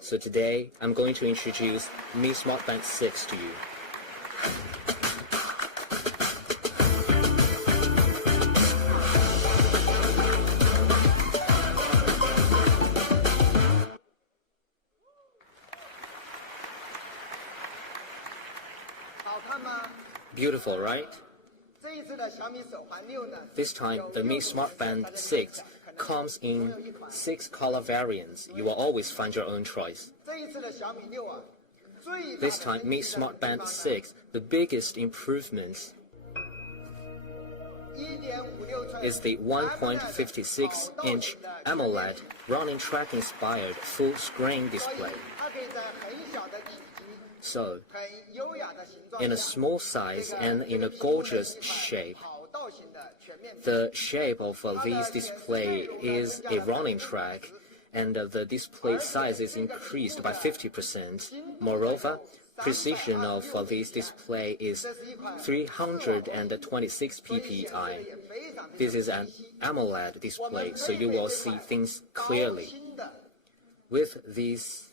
So today, I'm going to introduce Mi Smart Band 6 to you. Beautiful, right? This time, the Mi Smart Band 6 comes in 6 color variants. You will always find your own choice. This time, Mi Smart Band 6, the biggest improvement is the 1.56-inch AMOLED running track-inspired full-screen display. So, in a small size and in a gorgeous shape, the shape of this display is a running track, and the display size is increased by 50%. Moreover, precision of this display is 326 ppi. This is an AMOLED display, so you will see things clearly. With this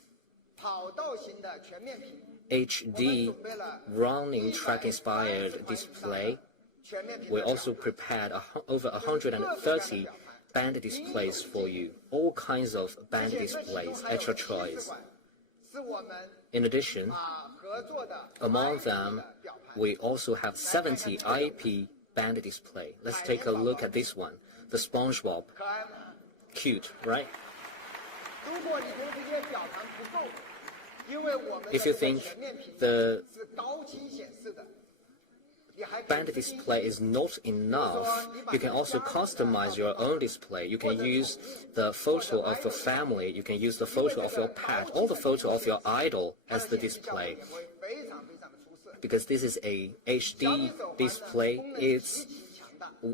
HD running track-inspired display, we also prepared over 130 band displays for you, all kinds of band displays at your choice. In addition, among them, we also have 70 IP band display. Let's take a look at this one, the SpongeBob. Cute, right? If you think the band display is not enough, you can also customize your own display. You can use the photo of your family, you can use the photo of your pet, or the photo of your idol as the display. Because this is a HD display,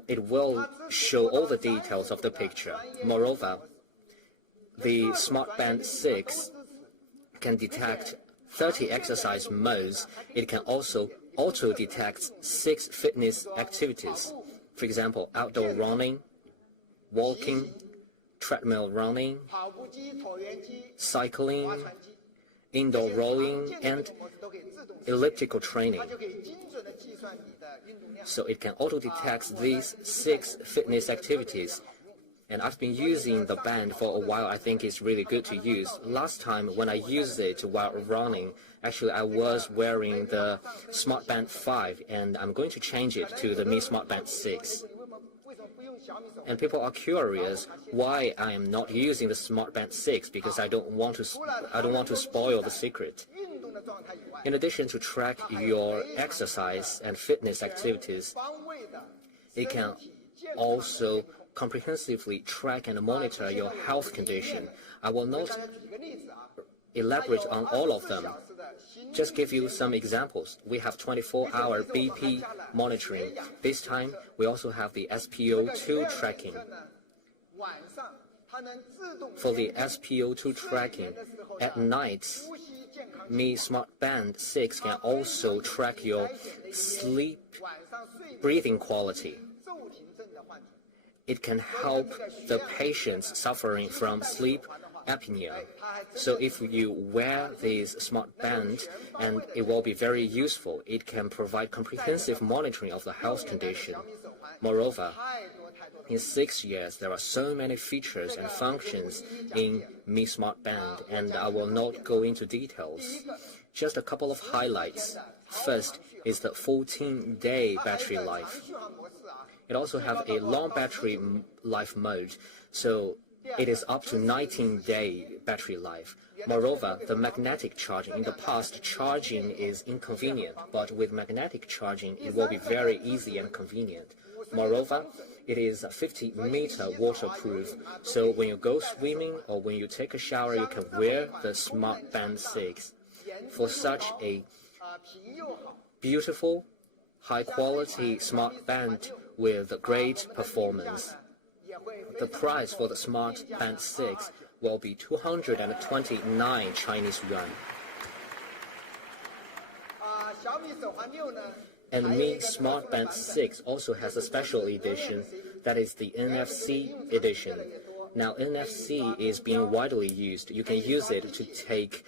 it will show all the details of the picture. Moreover, the Smart Band 6 can detect 30 exercise modes. It can also auto-detect 6 fitness activities. For example, outdoor running, walking, treadmill running, cycling, indoor rowing, and elliptical training. So it can auto-detect these 6 fitness activities. And I've been using the band for a while. I think it's really good to use. Last time when I used it while running, actually I was wearing the Smart Band 5, and I'm going to change it to the Mi Smart Band 6. And people are curious why I am not using the Smart Band 6, because I don't want to spoil the secret. In addition to track your exercise and fitness activities, it can also comprehensively track and monitor your health condition. I will not elaborate on all of them. Just give you some examples. We have 24-hour BP monitoring. This time, we also have the SpO2 tracking. For the SpO2 tracking, at night, Mi Smart Band 6 can also track your sleep breathing quality. It can help the patients suffering from sleep apnea. So if you wear this smart band, and it will be very useful, it can provide comprehensive monitoring of the health condition. Moreover, in 6 years, there are so many features and functions in Mi Smart Band, and I will not go into details. Just a couple of highlights. First is the 14-day battery life. It also has a long battery life mode, so it is up to 19-day battery life. Moreover, the magnetic charging. In the past, charging is inconvenient, but with magnetic charging, it will be very easy and convenient. Moreover, it is 50-meter waterproof, so when you go swimming or when you take a shower, you can wear the Smart Band 6. For such a beautiful, high-quality smart band with great performance, the price for the Smart Band 6 will be 229 Chinese yuan. And Mi Smart Band 6 also has a special edition, that is the NFC edition. Now, NFC is being widely used. You can use it to take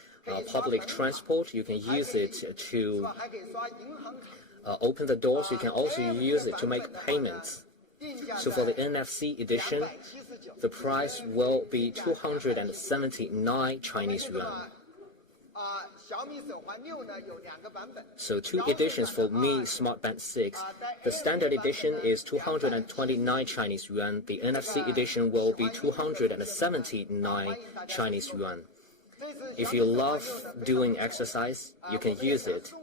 public transport. You can use it to open the doors. You can also use it to make payments. So for the NFC edition, the price will be 279 Chinese yuan. So two editions for Mi Smart Band 6. The standard edition is 229 Chinese yuan. The NFC edition will be 279 Chinese yuan. If you love doing exercise, you can use it.